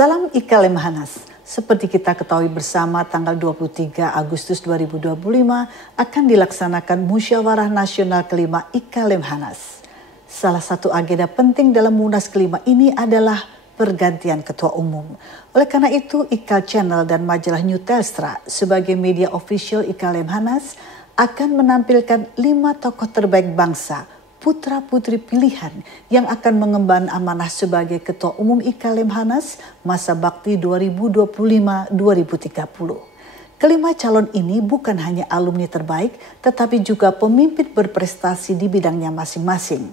Salam IKA Lemhanas. Seperti kita ketahui bersama, tanggal 23 Agustus 2025 akan dilaksanakan Musyawarah Nasional kelima IKA Lemhanas. Salah satu agenda penting dalam Munas kelima ini adalah pergantian ketua umum. Oleh karena itu, IKA Channel dan majalah New Telstra sebagai media official IKA Lemhanas akan menampilkan 5 tokoh terbaik bangsa, putra-putri pilihan yang akan mengemban amanah sebagai Ketua Umum IKA Lemhanas masa bakti 2025-2030. Kelima calon ini bukan hanya alumni terbaik, tetapi juga pemimpin berprestasi di bidangnya masing-masing.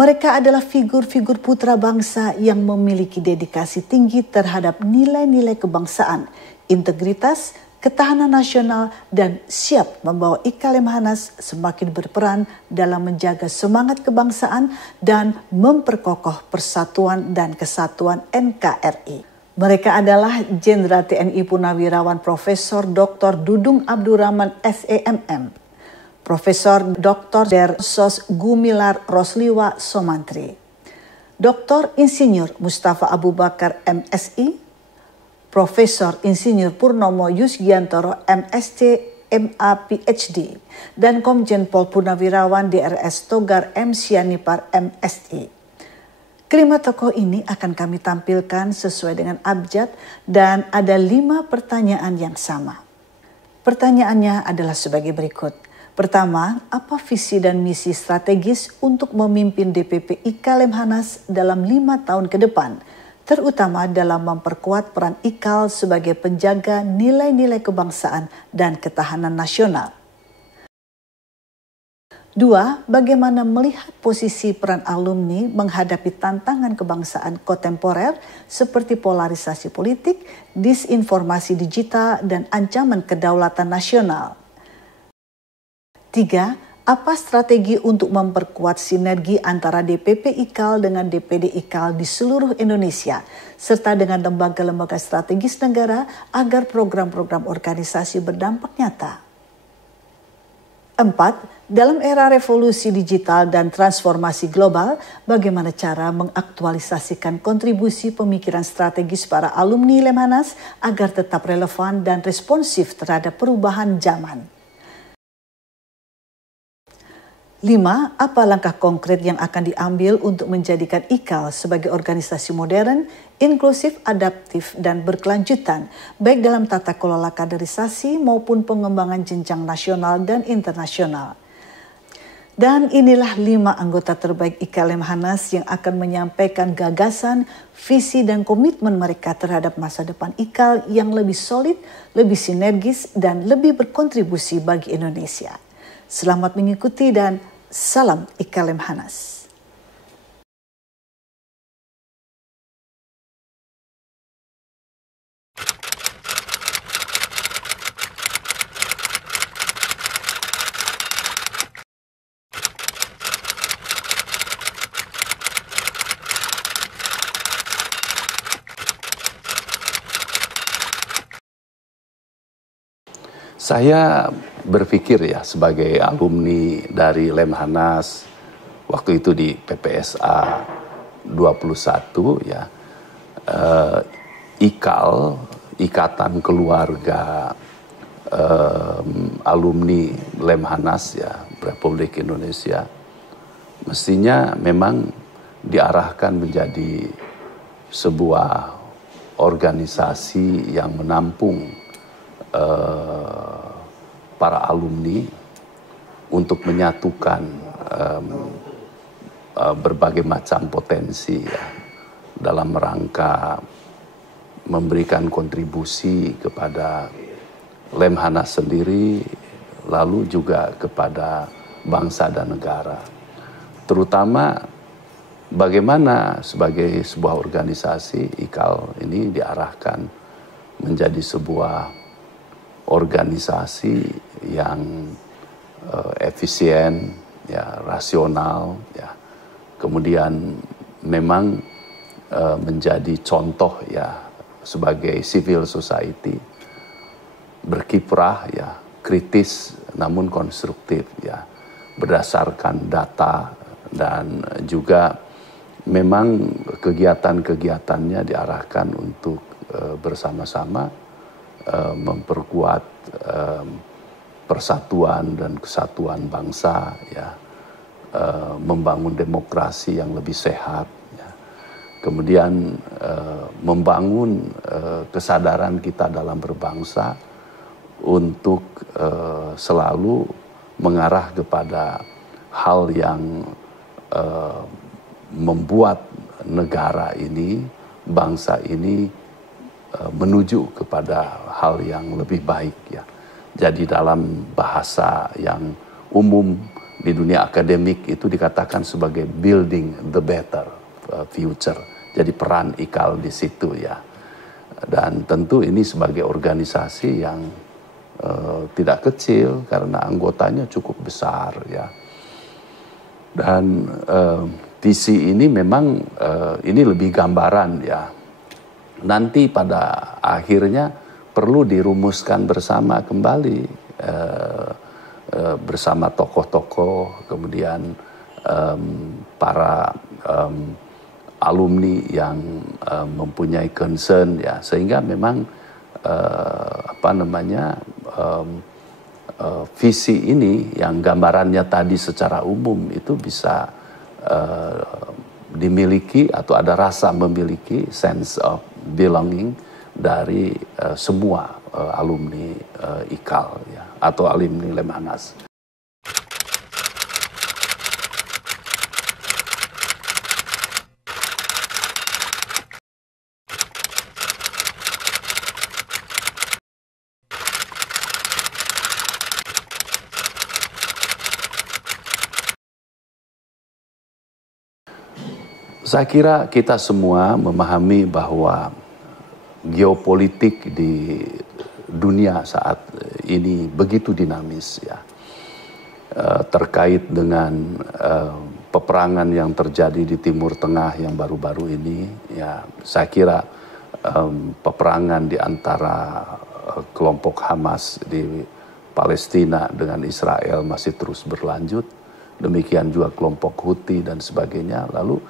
Mereka adalah figur-figur putra bangsa yang memiliki dedikasi tinggi terhadap nilai-nilai kebangsaan, integritas, ketahanan nasional, dan siap membawa IKA Lemhanas semakin berperan dalam menjaga semangat kebangsaan dan memperkokoh persatuan dan kesatuan NKRI. Mereka adalah Jenderal TNI Purnawirawan Profesor Dr. Dudung Abdurrahman SEMM, Profesor Dr. Dersos Gumilar Rosliwa Somantri, Dr. Insinyur Mustafa Abu Bakar MSI, Profesor Insinyur Purnomo Yusgiantoro MSc MA PhD, dan Komjen Pol Purnawirawan DRS Togar M. Sianipar MSI. Kelima tokoh ini akan kami tampilkan sesuai dengan abjad dan ada 5 pertanyaan yang sama. Pertanyaannya adalah sebagai berikut. Pertama, apa visi dan misi strategis untuk memimpin DPP IKA Lemhanas dalam 5 tahun ke depan, terutama dalam memperkuat peran IKAL sebagai penjaga nilai-nilai kebangsaan dan ketahanan nasional. 2. Bagaimana melihat posisi peran alumni menghadapi tantangan kebangsaan kontemporer seperti polarisasi politik, disinformasi digital, dan ancaman kedaulatan nasional. 3. Apa strategi untuk memperkuat sinergi antara DPP IKAL dengan DPD IKAL di seluruh Indonesia, serta dengan lembaga-lembaga strategis negara agar program-program organisasi berdampak nyata? 4. Dalam era revolusi digital dan transformasi global, bagaimana cara mengaktualisasikan kontribusi pemikiran strategis para alumni Lemhanas agar tetap relevan dan responsif terhadap perubahan zaman? 5. Apa langkah konkret yang akan diambil untuk menjadikan IKAL sebagai organisasi modern, inklusif, adaptif, dan berkelanjutan, baik dalam tata kelola kaderisasi maupun pengembangan jenjang nasional dan internasional? Dan inilah 5 anggota terbaik IKA Lemhanas yang akan menyampaikan gagasan, visi, dan komitmen mereka terhadap masa depan IKAL yang lebih solid, lebih sinergis, dan lebih berkontribusi bagi Indonesia. Selamat mengikuti dan salam IKA Lemhanas. Saya berpikir ya sebagai alumni dari Lemhanas waktu itu di PPSA 21 ya, IKAL, Ikatan Keluarga Alumni Lemhanas ya Republik Indonesia, mestinya memang diarahkan menjadi sebuah organisasi yang menampung para alumni untuk menyatukan berbagai macam potensi ya, dalam rangka memberikan kontribusi kepada Lemhanas sendiri, lalu juga kepada bangsa dan negara. Terutama bagaimana sebagai sebuah organisasi IKAL ini diarahkan menjadi sebuah organisasi yang efisien, ya, rasional, ya, kemudian memang menjadi contoh ya sebagai civil society, berkiprah ya, kritis namun konstruktif ya, berdasarkan data dan juga memang kegiatan-kegiatannya diarahkan untuk bersama-sama memperkuat persatuan dan kesatuan bangsa, ya, membangun demokrasi yang lebih sehat, ya. Kemudian membangun kesadaran kita dalam berbangsa untuk selalu mengarah kepada hal yang membuat negara ini, bangsa ini menuju kepada hal yang lebih baik, ya. Jadi dalam bahasa yang umum di dunia akademik itu dikatakan sebagai building the better future. Jadi peran IKAL di situ, ya. Dan tentu ini sebagai organisasi yang tidak kecil karena anggotanya cukup besar, ya. Dan visi ini memang ini lebih gambaran, ya. Nanti pada akhirnya perlu dirumuskan bersama kembali bersama tokoh-tokoh, kemudian para alumni yang mempunyai concern, ya, sehingga memang visi ini yang gambarannya tadi secara umum itu bisa dimiliki atau ada rasa memiliki sense of belonging dari semua alumni IKAL, ya, atau alumni Lemhanas. Saya kira kita semua memahami bahwa geopolitik di dunia saat ini begitu dinamis, ya, terkait dengan peperangan yang terjadi di Timur Tengah yang baru-baru ini, ya. Saya kira peperangan di antara kelompok Hamas di Palestina dengan Israel masih terus berlanjut, demikian juga kelompok Houthi dan sebagainya. Lalu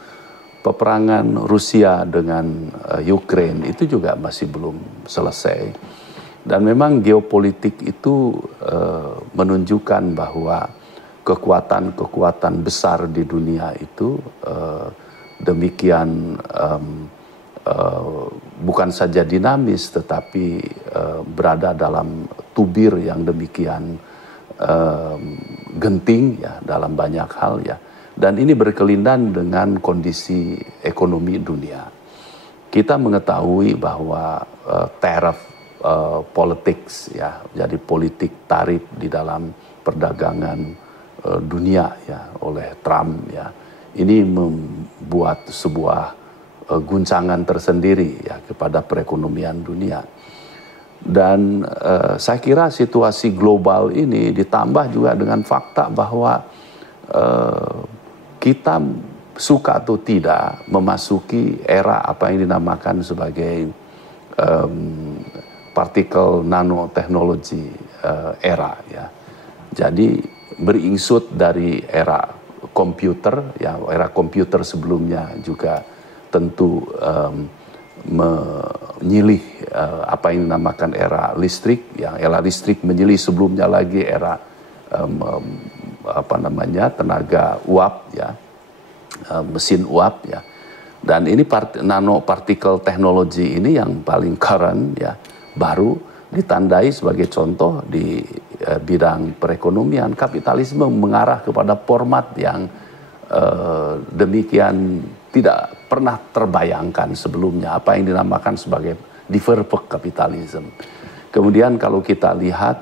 peperangan Rusia dengan Ukraine itu juga masih belum selesai. Dan memang geopolitik itu menunjukkan bahwa kekuatan-kekuatan besar di dunia itu demikian bukan saja dinamis, tetapi berada dalam tubir yang demikian genting, ya, dalam banyak hal, ya. Dan ini berkelindan dengan kondisi ekonomi dunia. Kita mengetahui bahwa tariff politics, ya, jadi politik tarif di dalam perdagangan dunia, ya, oleh Trump, ya, ini membuat sebuah guncangan tersendiri, ya, kepada perekonomian dunia. Dan saya kira situasi global ini ditambah juga dengan fakta bahwa kita suka atau tidak memasuki era apa yang dinamakan sebagai particle nanotechnology era, ya. Jadi beringsut dari era komputer, ya, era komputer sebelumnya juga tentu menyilih apa yang dinamakan era listrik, ya. Era listrik menyilih sebelumnya lagi era tenaga uap, ya, mesin uap, ya. Dan ini nanopartikel teknologi ini yang paling current, ya, baru ditandai sebagai contoh di bidang perekonomian. Kapitalisme mengarah kepada format yang demikian tidak pernah terbayangkan sebelumnya, apa yang dinamakan sebagai developed capitalism. Kemudian kalau kita lihat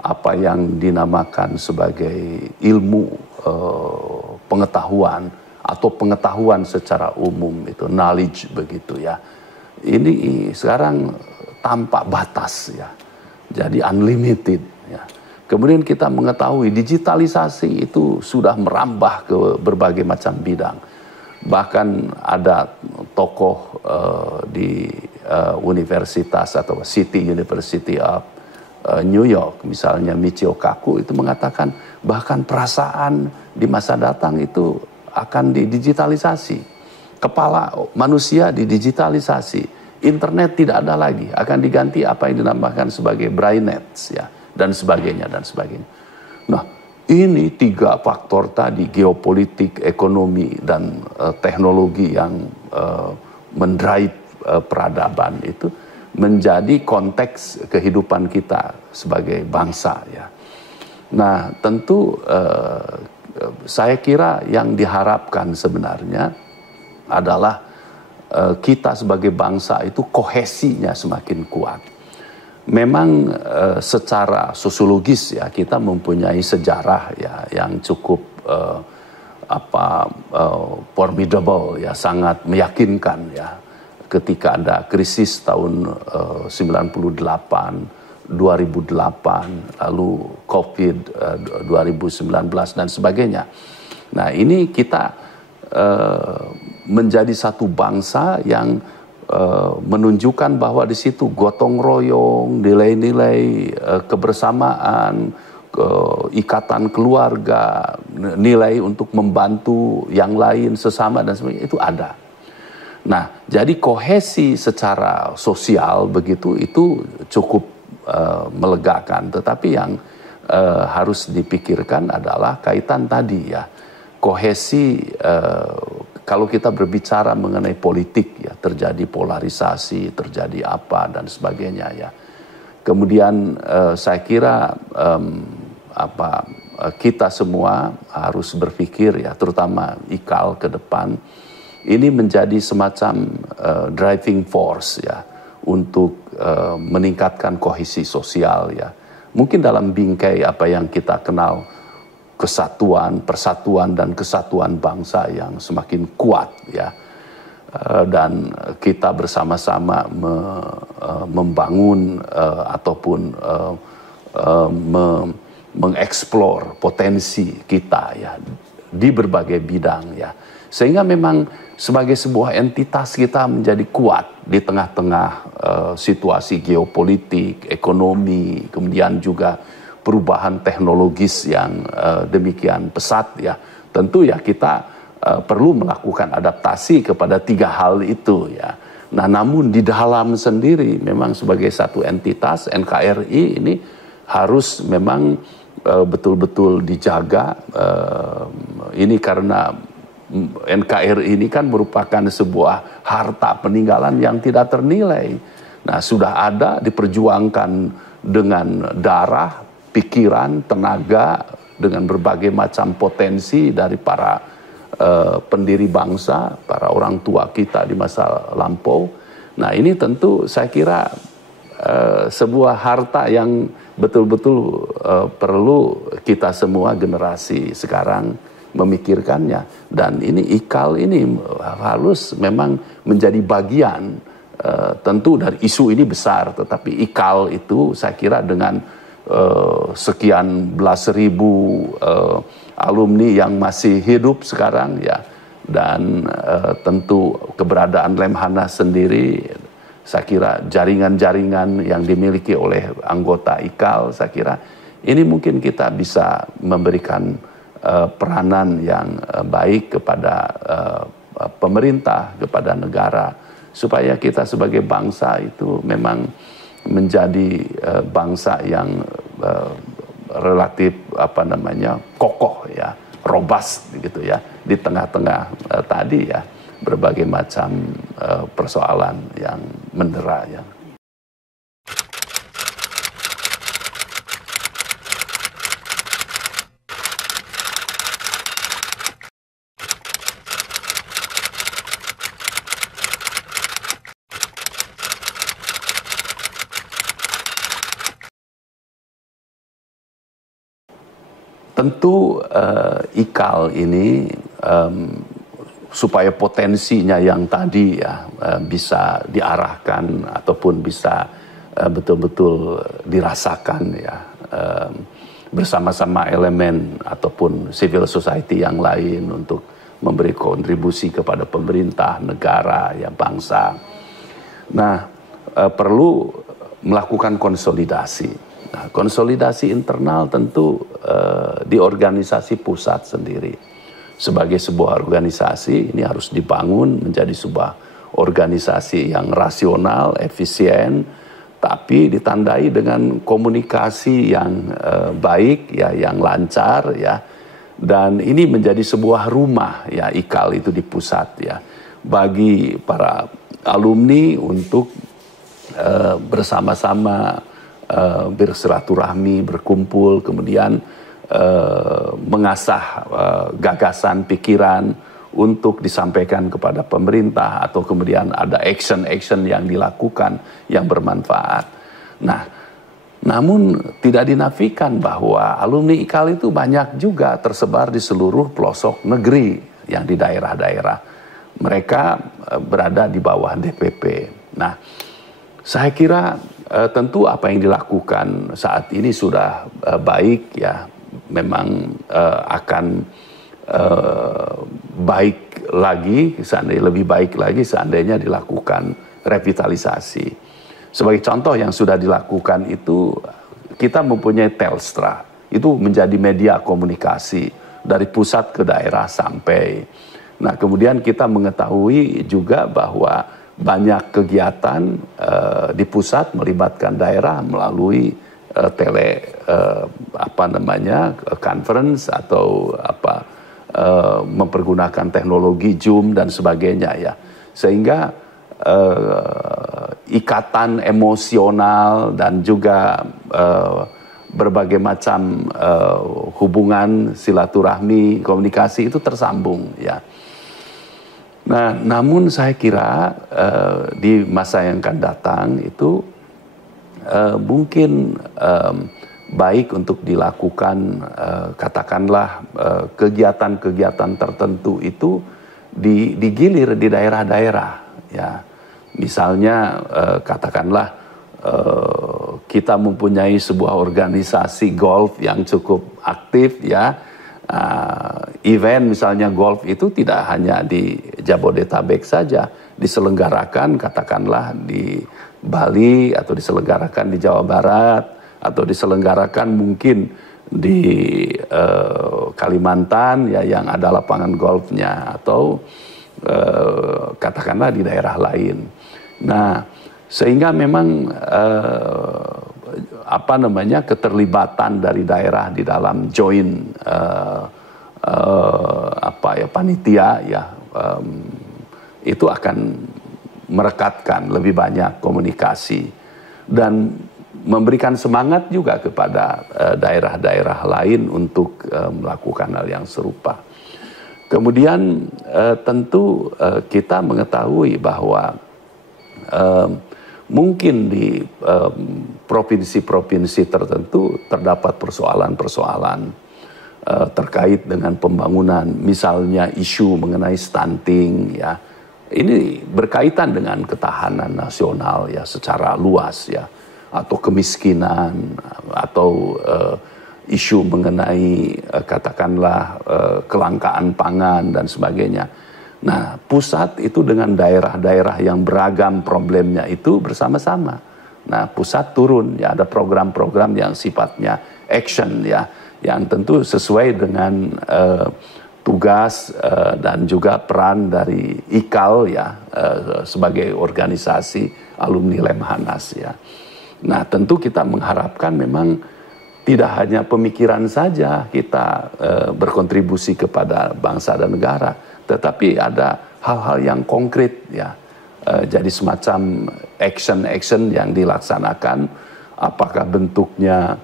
apa yang dinamakan sebagai ilmu pengetahuan atau pengetahuan secara umum, itu knowledge, begitu, ya. Ini sekarang tanpa batas, ya. Jadi unlimited, ya. Kemudian kita mengetahui digitalisasi itu sudah merambah ke berbagai macam bidang. Bahkan ada tokoh di universitas atau City University of New York, misalnya Michio Kaku, itu mengatakan bahkan perasaan di masa datang itu akan didigitalisasi. Kepala manusia didigitalisasi. Internet tidak ada lagi, akan diganti apa yang dinamakan sebagai brainnets ya, dan sebagainya dan sebagainya. Nah, ini 3 faktor tadi, geopolitik, ekonomi, dan teknologi yang mendrive peradaban itu menjadi konteks kehidupan kita sebagai bangsa ya. Nah, tentu saya kira yang diharapkan sebenarnya adalah kita sebagai bangsa itu kohesinya semakin kuat. Memang secara sosiologis ya kita mempunyai sejarah ya yang cukup formidable ya, sangat meyakinkan ya. Ketika ada krisis tahun 98, 2008, lalu COVID 2019 dan sebagainya. Nah, ini kita menjadi satu bangsa yang menunjukkan bahwa di situ gotong royong, nilai-nilai kebersamaan, ikatan keluarga, nilai untuk membantu yang lain sesama dan sebagainya itu ada. Nah, jadi kohesi secara sosial begitu itu cukup melegakan. Tetapi yang harus dipikirkan adalah kaitan tadi ya, kohesi. Kalau kita berbicara mengenai politik ya, terjadi polarisasi, terjadi apa dan sebagainya ya. Kemudian saya kira kita semua harus berpikir ya, terutama IKAL ke depan ini menjadi semacam driving force ya untuk meningkatkan kohesi sosial ya. Mungkin dalam bingkai apa yang kita kenal kesatuan, persatuan dan kesatuan bangsa yang semakin kuat ya, dan kita bersama-sama membangun ataupun mengeksplor potensi kita ya di berbagai bidang ya, sehingga memang sebagai sebuah entitas kita menjadi kuat di tengah-tengah situasi geopolitik, ekonomi, kemudian juga perubahan teknologis yang demikian pesat ya. Tentu ya kita perlu melakukan adaptasi kepada 3 hal itu ya. Nah, namun di dalam sendiri memang sebagai satu entitas NKRI ini harus memang betul-betul dijaga. Ini karena NKRI ini kan merupakan sebuah harta peninggalan yang tidak ternilai. Nah, sudah ada diperjuangkan dengan darah, pikiran, tenaga, dengan berbagai macam potensi dari para pendiri bangsa, para orang tua kita di masa lampau. Nah, ini tentu saya kira sebuah harta yang betul-betul perlu kita semua generasi sekarang memikirkannya. Dan ini IKAL ini harus memang menjadi bagian tentu dari isu ini besar, tetapi IKAL itu saya kira dengan sekian belas ribu alumni yang masih hidup sekarang ya, dan tentu keberadaan Lemhanas sendiri, saya kira jaringan-jaringan yang dimiliki oleh anggota IKAL, saya kira ini mungkin kita bisa memberikan peranan yang baik kepada pemerintah, kepada negara, supaya kita sebagai bangsa itu memang menjadi bangsa yang relatif kokoh ya, robust gitu ya, di tengah-tengah tadi ya berbagai macam persoalan yang mendera ya. Tentu IKAL ini supaya potensinya yang tadi ya bisa diarahkan ataupun bisa betul-betul dirasakan ya bersama-sama elemen ataupun civil society yang lain untuk memberi kontribusi kepada pemerintah, negara, ya bangsa. Nah, perlu melakukan konsolidasi. Nah, konsolidasi internal tentu di organisasi pusat sendiri. sebagai sebuah organisasi ini harus dibangun menjadi sebuah organisasi yang rasional, efisien, tapi ditandai dengan komunikasi yang baik, ya, yang lancar, ya. Dan ini menjadi sebuah rumah, ya, IKAL itu di pusat, ya, bagi para alumni untuk bersama-sama bersilaturahmi, berkumpul, kemudian mengasah gagasan, pikiran untuk disampaikan kepada pemerintah, atau kemudian ada action-action yang dilakukan yang bermanfaat. Nah, namun tidak dinafikan bahwa alumni IKAL itu banyak juga tersebar di seluruh pelosok negeri yang di daerah-daerah. Mereka berada di bawah DPP. Nah, saya kira tentu apa yang dilakukan saat ini sudah baik, ya. Memang akan baik lagi, seandainya lebih baik lagi seandainya dilakukan revitalisasi. Sebagai contoh yang sudah dilakukan itu, kita mempunyai Telstra, itu menjadi media komunikasi dari pusat ke daerah sampai. Nah, kemudian kita mengetahui juga bahwa banyak kegiatan di pusat melibatkan daerah melalui conference atau mempergunakan teknologi Zoom dan sebagainya, ya, sehingga ikatan emosional dan juga berbagai macam hubungan silaturahmi, komunikasi itu tersambung, ya. Nah, namun saya kira di masa yang akan datang itu mungkin baik untuk dilakukan katakanlah kegiatan-kegiatan tertentu itu digilir di daerah-daerah, ya. Misalnya katakanlah kita mempunyai sebuah organisasi golf yang cukup aktif, ya. Event misalnya golf itu tidak hanya di Jabodetabek saja, diselenggarakan katakanlah di Bali, atau diselenggarakan di Jawa Barat, atau diselenggarakan mungkin di Kalimantan, ya, yang ada lapangan golfnya, atau katakanlah di daerah lain. Nah, sehingga memang keterlibatan dari daerah di dalam join panitia, ya, itu akan merekatkan lebih banyak komunikasi dan memberikan semangat juga kepada daerah-daerah lain untuk melakukan hal yang serupa. Kemudian tentu kita mengetahui bahwa mungkin di provinsi-provinsi tertentu terdapat persoalan-persoalan terkait dengan pembangunan, misalnya isu mengenai stunting, ya. Ini berkaitan dengan ketahanan nasional, ya, secara luas, ya, atau kemiskinan, atau isu mengenai katakanlah kelangkaan pangan dan sebagainya. Nah, pusat itu dengan daerah-daerah yang beragam problemnya itu bersama-sama. Nah, pusat turun, ya, ada program-program yang sifatnya action, ya, yang tentu sesuai dengan tugas dan juga peran dari IKAL, ya, sebagai organisasi alumni Lemhanas, ya. Nah, tentu kita mengharapkan memang tidak hanya pemikiran saja kita berkontribusi kepada bangsa dan negara, tetapi ada hal-hal yang konkret, ya. Jadi semacam action-action yang dilaksanakan, apakah bentuknya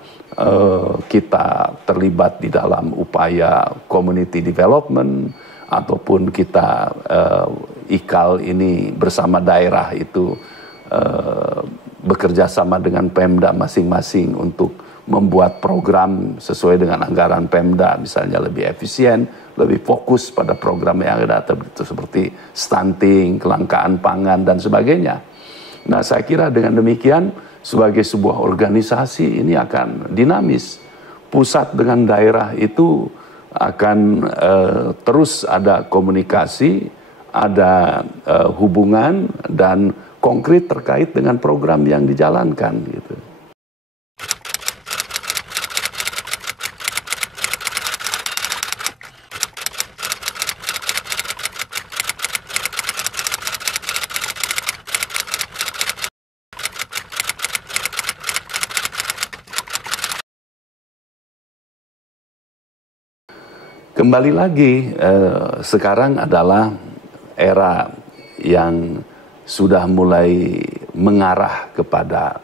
kita terlibat di dalam upaya community development, ataupun kita IKAL ini bersama daerah itu bekerja sama dengan Pemda masing-masing untuk membuat program sesuai dengan anggaran Pemda, misalnya lebih efisien, lebih fokus pada program yang ada seperti stunting, kelangkaan pangan, dan sebagainya. Nah, saya kira dengan demikian sebagai sebuah organisasi ini akan dinamis. Pusat dengan daerah itu akan terus ada komunikasi, ada hubungan dan konkret terkait dengan program yang dijalankan, gitu. Kembali lagi, sekarang adalah era yang sudah mulai mengarah kepada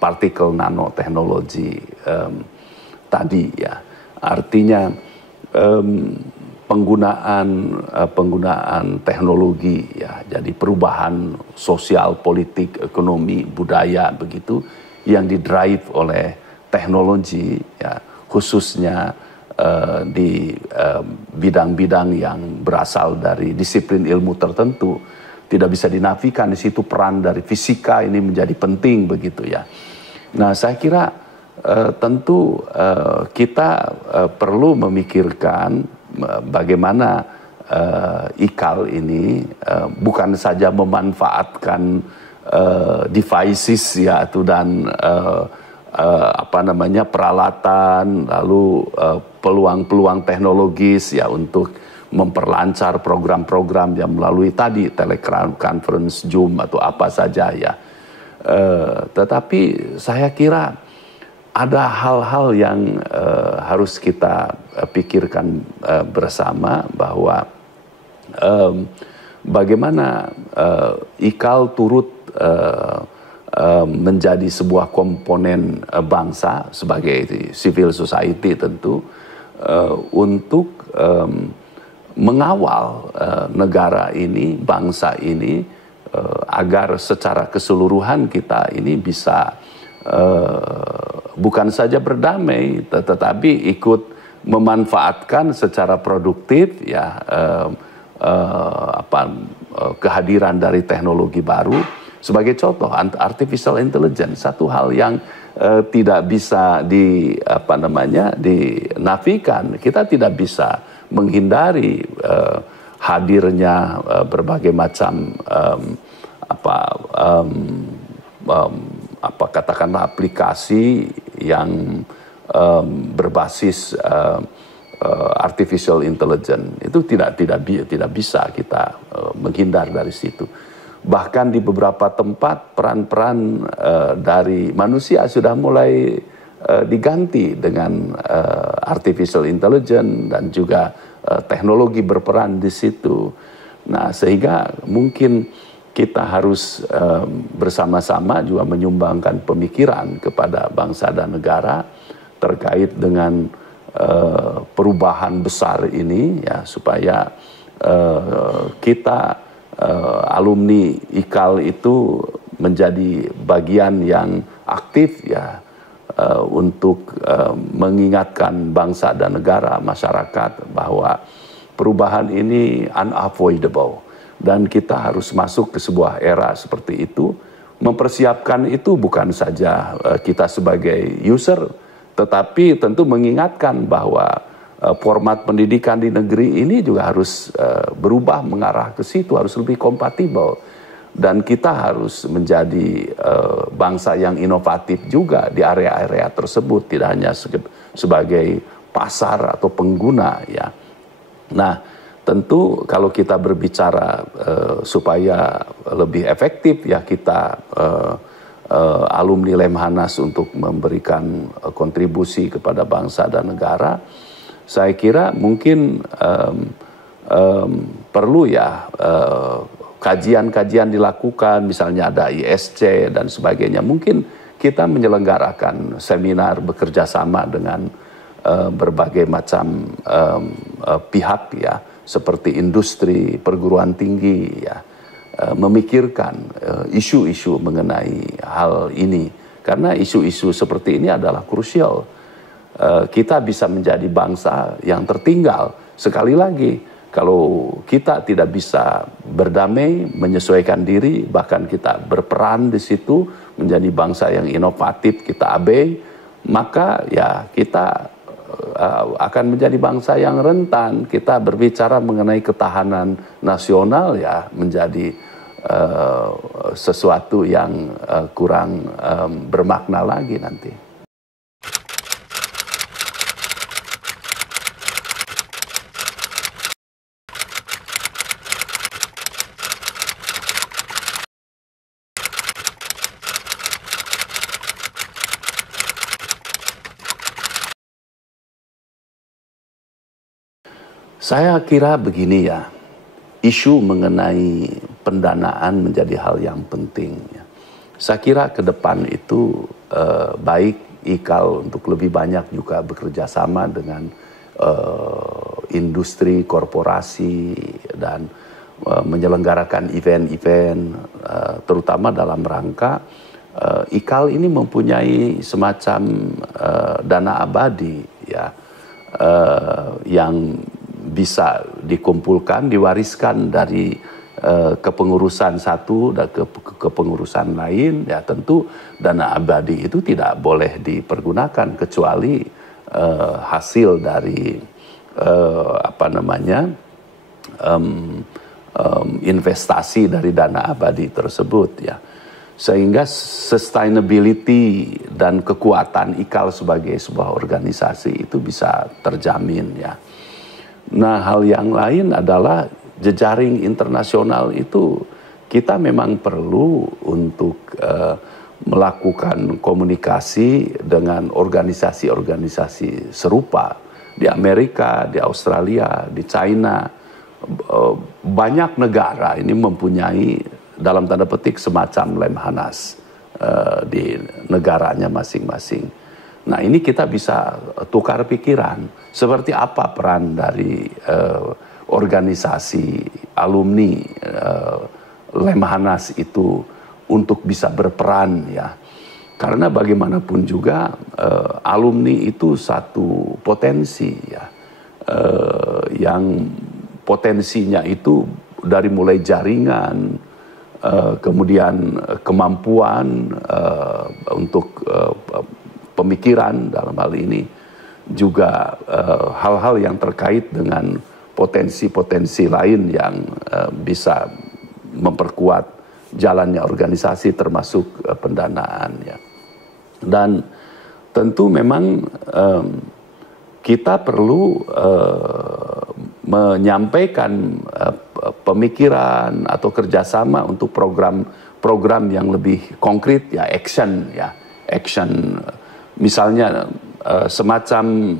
partikel nanoteknologi tadi ya. Artinya penggunaan teknologi ya, jadi perubahan sosial, politik, ekonomi, budaya begitu yang didrive oleh teknologi ya, khususnya di bidang-bidang yang berasal dari disiplin ilmu tertentu. Tidak bisa dinafikan di situ peran dari fisika ini menjadi penting begitu ya. Nah, saya kira tentu kita perlu memikirkan bagaimana IKAL ini bukan saja memanfaatkan devices ya itu dan peralatan, lalu peluang-peluang teknologis ya untuk memperlancar program-program yang melalui tadi teleconference, Zoom atau apa saja ya. Tetapi saya kira ada hal-hal yang harus kita pikirkan bersama bahwa bagaimana IKAL turut menjadi sebuah komponen bangsa sebagai civil society tentu untuk mengawal negara ini, bangsa ini agar secara keseluruhan kita ini bisa bukan saja berdamai tetapi ikut memanfaatkan secara produktif ya kehadiran dari teknologi baru. Sebagai contoh, artificial intelligence, satu hal yang tidak bisa dinafikan. Kita tidak bisa menghindari hadirnya berbagai macam katakanlah aplikasi yang berbasis artificial intelligence. Itu tidak bisa kita menghindar dari situ. Bahkan di beberapa tempat peran-peran dari manusia sudah mulai diganti dengan artificial intelligence dan juga teknologi berperan di situ. Nah, sehingga mungkin kita harus bersama-sama juga menyumbangkan pemikiran kepada bangsa dan negara terkait dengan perubahan besar ini ya, supaya kita alumni IKAL itu menjadi bagian yang aktif ya untuk mengingatkan bangsa dan negara, masyarakat bahwa perubahan ini unavoidable dan kita harus masuk ke sebuah era seperti itu. Mempersiapkan itu bukan saja kita sebagai user, tetapi tentu mengingatkan bahwa format pendidikan di negeri ini juga harus berubah mengarah ke situ, harus lebih kompatibel. Dan kita harus menjadi bangsa yang inovatif juga di area-area tersebut, tidak hanya sebagai pasar atau pengguna ya. Nah, tentu kalau kita berbicara supaya lebih efektif ya kita alumni Lemhanas untuk memberikan kontribusi kepada bangsa dan negara. Saya kira mungkin perlu ya kajian-kajian dilakukan, misalnya ada ISC dan sebagainya. Mungkin kita menyelenggarakan seminar bekerja sama dengan berbagai macam pihak ya, seperti industri, perguruan tinggi ya, memikirkan isu-isu mengenai hal ini. Karena isu-isu seperti ini adalah krusial. Kita bisa menjadi bangsa yang tertinggal. Sekali lagi, kalau kita tidak bisa berdamai, menyesuaikan diri, bahkan kita berperan di situ menjadi bangsa yang inovatif, kita abai, maka ya kita akan menjadi bangsa yang rentan. Kita berbicara mengenai ketahanan nasional ya menjadi sesuatu yang kurang bermakna lagi nanti. Saya kira begini ya, isu mengenai pendanaan menjadi hal yang penting. Saya kira ke depan itu baik IKAL untuk lebih banyak juga bekerja sama dengan industri, korporasi, dan menyelenggarakan event-event, terutama dalam rangka IKAL ini mempunyai semacam dana abadi ya, yang bisa dikumpulkan, diwariskan dari kepengurusan satu dan kepengurusan lain. Ya tentu dana abadi itu tidak boleh dipergunakan kecuali hasil dari investasi dari dana abadi tersebut ya. Sehingga sustainability dan kekuatan IKAL sebagai sebuah organisasi itu bisa terjamin ya. Nah, hal yang lain adalah jejaring internasional itu kita memang perlu untuk melakukan komunikasi dengan organisasi-organisasi serupa di Amerika, di Australia, di China. Banyak negara ini mempunyai dalam tanda petik semacam Lemhanas di negaranya masing-masing. Nah, ini kita bisa tukar pikiran seperti apa peran dari organisasi alumni Lemhanas itu untuk bisa berperan ya. Karena bagaimanapun juga alumni itu satu potensi ya, yang potensinya itu dari mulai jaringan, kemudian kemampuan untuk pemikiran dalam hal ini, juga hal-hal yang terkait dengan potensi-potensi lain yang bisa memperkuat jalannya organisasi termasuk pendanaan ya. Dan tentu memang kita perlu menyampaikan pemikiran atau kerjasama untuk program yang lebih konkret ya, action ya, action misalnya semacam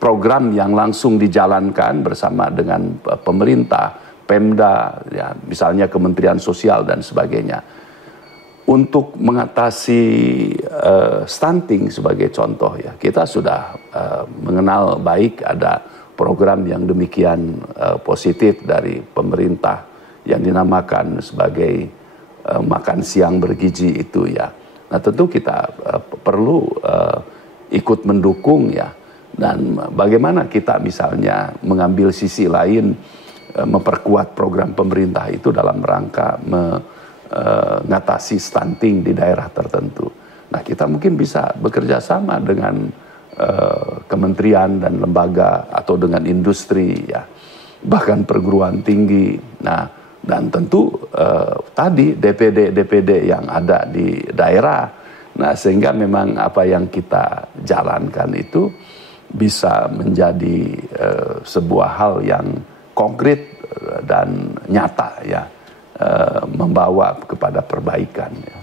program yang langsung dijalankan bersama dengan pemerintah, Pemda, ya, misalnya Kementerian Sosial dan sebagainya, untuk mengatasi stunting sebagai contoh ya. Kita sudah mengenal baik ada program yang demikian positif dari pemerintah yang dinamakan sebagai makan siang bergizi itu ya. Nah tentu kita perlu ikut mendukung ya. Dan bagaimana kita misalnya mengambil sisi lain, memperkuat program pemerintah itu dalam rangka mengatasi stunting di daerah tertentu. Nah kita mungkin bisa bekerja sama dengan kementerian dan lembaga atau dengan industri ya, bahkan perguruan tinggi. Nah dan tentu tadi DPD yang ada di daerah. Nah sehingga memang apa yang kita jalankan itu bisa menjadi sebuah hal yang konkret dan nyata ya, membawa kepada perbaikan ya.